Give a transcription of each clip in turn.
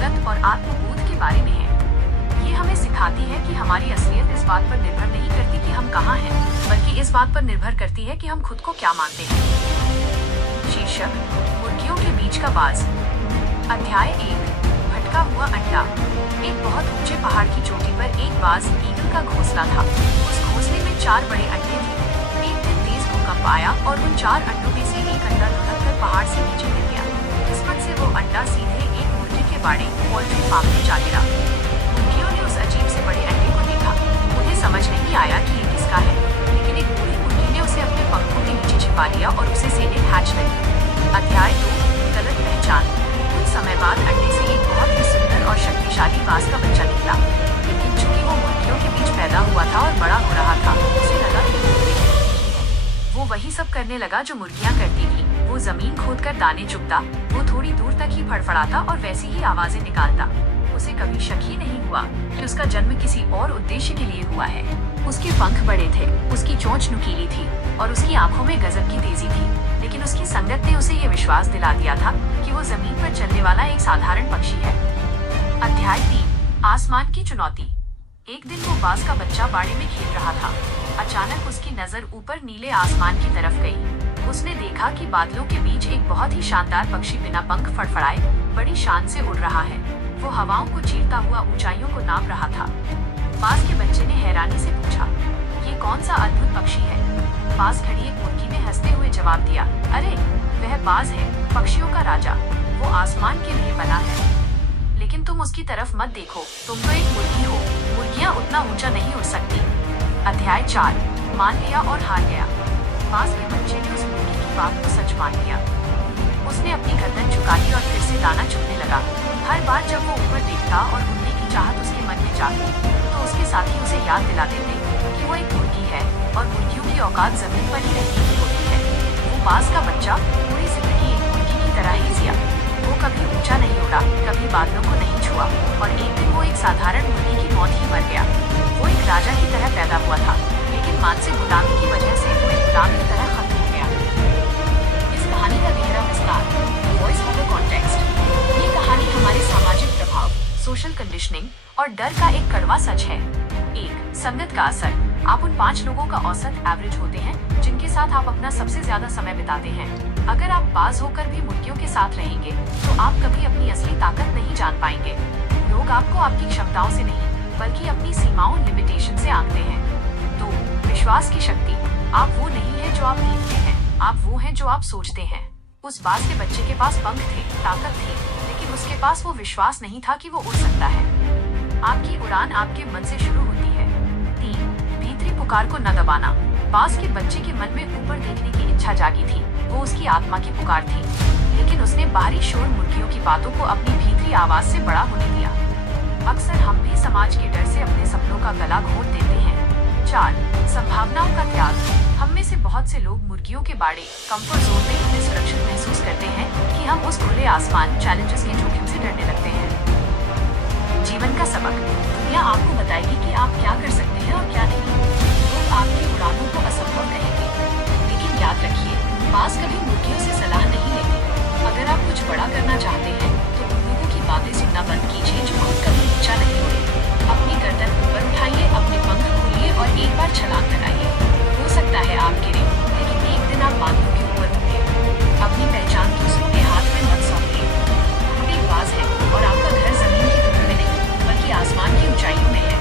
जरूरत और आत्मबोध के बारे में है। ये हमें सिखाती है कि हमारी असलियत इस बात पर निर्भर नहीं करती कि हम कहाँ हैं, बल्कि इस बात पर निर्भर करती है कि हम खुद को क्या मानते हैं। शीर्षक: मुर्गियों के बीच का बाज। अध्याय 1: भटका हुआ अंडा। एक बहुत ऊंचे पहाड़ की चोटी पर एक बाज ईगल का घोंसला था। उस घोंसले में 4 बड़े अंडे थे। एक दिन तेज भूकंप आया और उन 4 अंडों में से एक अंडा लुढ़क कर पहाड़ से नीचे गिर गया। किस्मत से वो अंडा सीधे एक मुर्गी के बाड़े पोल्ट्री फार्म में जा गिरा। मुर्गियों ने उस अजीब से बड़े अंडे को देखा। उन्हें समझ नहीं आया कि ये किसका है, लेकिन एक बूढ़ी मुर्गी ने उसे अपने पंखों के नीचे छिपा लिया और उसे सेने हैच लगी। अध्याय 2: गलत पहचान। कुछ समय बाद अंडे से एक बहुत ही सुंदर और शक्तिशाली बाज का बच्चा निकला, लेकिन चूंकि वो मुर्गियों के बीच पैदा हुआ था और बड़ा हो रहा था, उसे लगा कि वो मुर्गी है। वो वही सब करने लगा जो मुर्गियां करती थी। वो जमीन खोदकर दाने चुगता, वो थोड़ी दूर तक ही फड़फड़ाता और वैसी ही आवाजें निकालता। उसे कभी शक ही नहीं हुआ कि उसका जन्म किसी और उद्देश्य के लिए हुआ है। उसके पंख बड़े थे, उसकी चोंच नुकीली थी और उसकी आंखों में गजब की तेजी थी, लेकिन उसकी संगत ने उसे ये विश्वास दिला दिया था कि वो जमीन पर चलने वाला एक साधारण पक्षी है। अध्याय 3: आसमान की चुनौती। एक दिन वो बाज का बच्चा बाड़े में खेल रहा था। अचानक उसकी नजर ऊपर नीले आसमान की तरफ गई। उसने देखा कि बादलों के बीच एक बहुत ही शानदार पक्षी बिना पंख फड़फड़ाए बड़ी शान से उड़ रहा है। वो हवाओं को चीरता हुआ ऊंचाइयों को नाप रहा था। बाज के बच्चे ने हैरानी से पूछा, ये कौन सा अद्भुत पक्षी है? पास खड़ी एक मुर्गी ने हंसते हुए जवाब दिया, अरे वह बाज है, पक्षियों का राजा। वो आसमान के लिए बना है, लेकिन तुम उसकी तरफ मत देखो, तुम तो एक मुर्गी हो। मुर्गियां उतना ऊंचा नहीं उड़ सकती। अध्याय 4: मान लिया और हार गया। बाज के बच्चे ने उस मुर्गी की बात को सच मान लिया। उसने अपनी गर्दन झुका ली और फिर से दाना चुगने लगा। हर बार जब वो ऊपर देखता और उड़ने की चाहत उसके मन में जागती, तो उसके साथी उसे याद दिला देते कि वो एक मुर्गी है और मुर्गियों की औकात जमीन पर ही रहने की होती है। वो बाज का बच्चा पूरी जिंदगी एक मुर्गी की तरह ही जिया। वो कभी ऊंचा नहीं उड़ा, कभी बादलों को नहीं छुआ और एक दिन वो एक साधारण मुर्गी की मौत ही मर गया। वो एक राजा की तरह पैदा हुआ था, लेकिन मानसिक गुलामी की वजह से वो एक गुलाम की तरह खत्म हो गया। इस कहानी का गहरा विस्तार। Voice over context. ये कहानी हमारे सामाजिक प्रभाव, सोशल कंडीशनिंग और डर का एक कड़वा सच है। 1. संगत का असर। आप उन 5 लोगों का औसत एवरेज होते हैं जिनके साथ आप अपना सबसे ज्यादा समय बिताते हैं। अगर आप बाज होकर भी मुर्गियों के साथ रहेंगे, तो आप कभी अपनी असली ताकत नहीं जान पाएंगे। लोग आपको आपकी क्षमताओं से नहीं, बल्कि अपनी सीमाओं लिमिटेशन से आंकते हैं। 2. विश्वास की शक्ति। आप वो नहीं है जो आप देखते हैं, आप वो हैं जो आप सोचते हैं। उस बाज के बच्चे के पास पंख थे, ताकत थी, लेकिन उसके पास वो विश्वास नहीं था कि वो उड़ सकता है। आपकी उड़ान आपके मन से शुरू होती है। 3. भीतरी पुकार को न दबाना। बाज के बच्चे के मन में ऊपर देखने की इच्छा जागी थी। वो उसकी आत्मा की पुकार थी, लेकिन उसने बाहरी शोर मुर्गियों की बातों को अपनी भीतरी आवाज से बड़ा होने दिया। अक्सर हम भी समाज के डर से अपने सपनों का गला घोट देते हैं। 4. संभावनाओं का त्याग। हम में से बहुत से लोग मुर्गियों के बाड़े कंफर्ट जोन में इतने सुरक्षित महसूस करते हैं कि हम उस खुले आसमान चैलेंजेस के जोखिम से डरने लगते हैं। जीवन का सबक। दुनिया आपको बताएगी कि आप क्या कर सकते हैं और क्या नहीं। लोग आपकी उड़ानों को असंभव कहेंगे, लेकिन याद रखिए, बाज कभी मुर्गियों से सलाह नहीं लेते। अगर आप कुछ बड़ा करना चाहते हैं, तो उन लोगों की बातें सुनना बंद कीजिए जो खुद कभी ऊंचा नहीं उड़े। अपनी गर्दन ऊपर उठाइए, अपने पंख खोलिए और एक बार छलांग लगाइए। हो सकता है आप गिरे, लेकिन एक दिन आप बादलों के ऊपर उठे। अपनी पहचान दूसरों के हाथ में मत सौंपिए। आप एक बाज हैं और आपका घर जमीन की धूल में नहीं, बल्कि आसमान की ऊंचाइयों में है।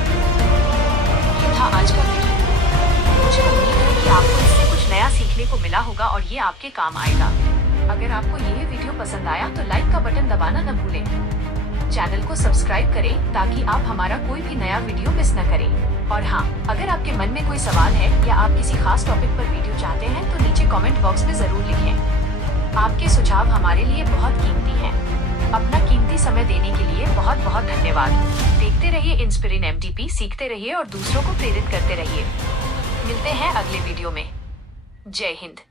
ये था आज का वीडियो। मुझे उम्मीद है कि आपको इससे कुछ नया सीखने को मिला होगा और ये आपके काम आएगा। अगर आपको यह वीडियो पसंद आया तो लाइक का बटन दबाना न भूलें। चैनल को सब्सक्राइब करें ताकि आप हमारा कोई भी नया वीडियो मिस न करें। और हाँ, अगर आपके मन में कोई सवाल है या आप किसी खास टॉपिक पर वीडियो चाहते हैं तो नीचे कमेंट बॉक्स में जरूर लिखें। आपके सुझाव हमारे लिए बहुत कीमती हैं। अपना कीमती समय देने के लिए बहुत बहुत धन्यवाद। देखते रहिए इंस्पिरिन MTP, सीखते रहिए और दूसरों को प्रेरित करते रहिए। मिलते हैं अगले वीडियो में। जय हिंद।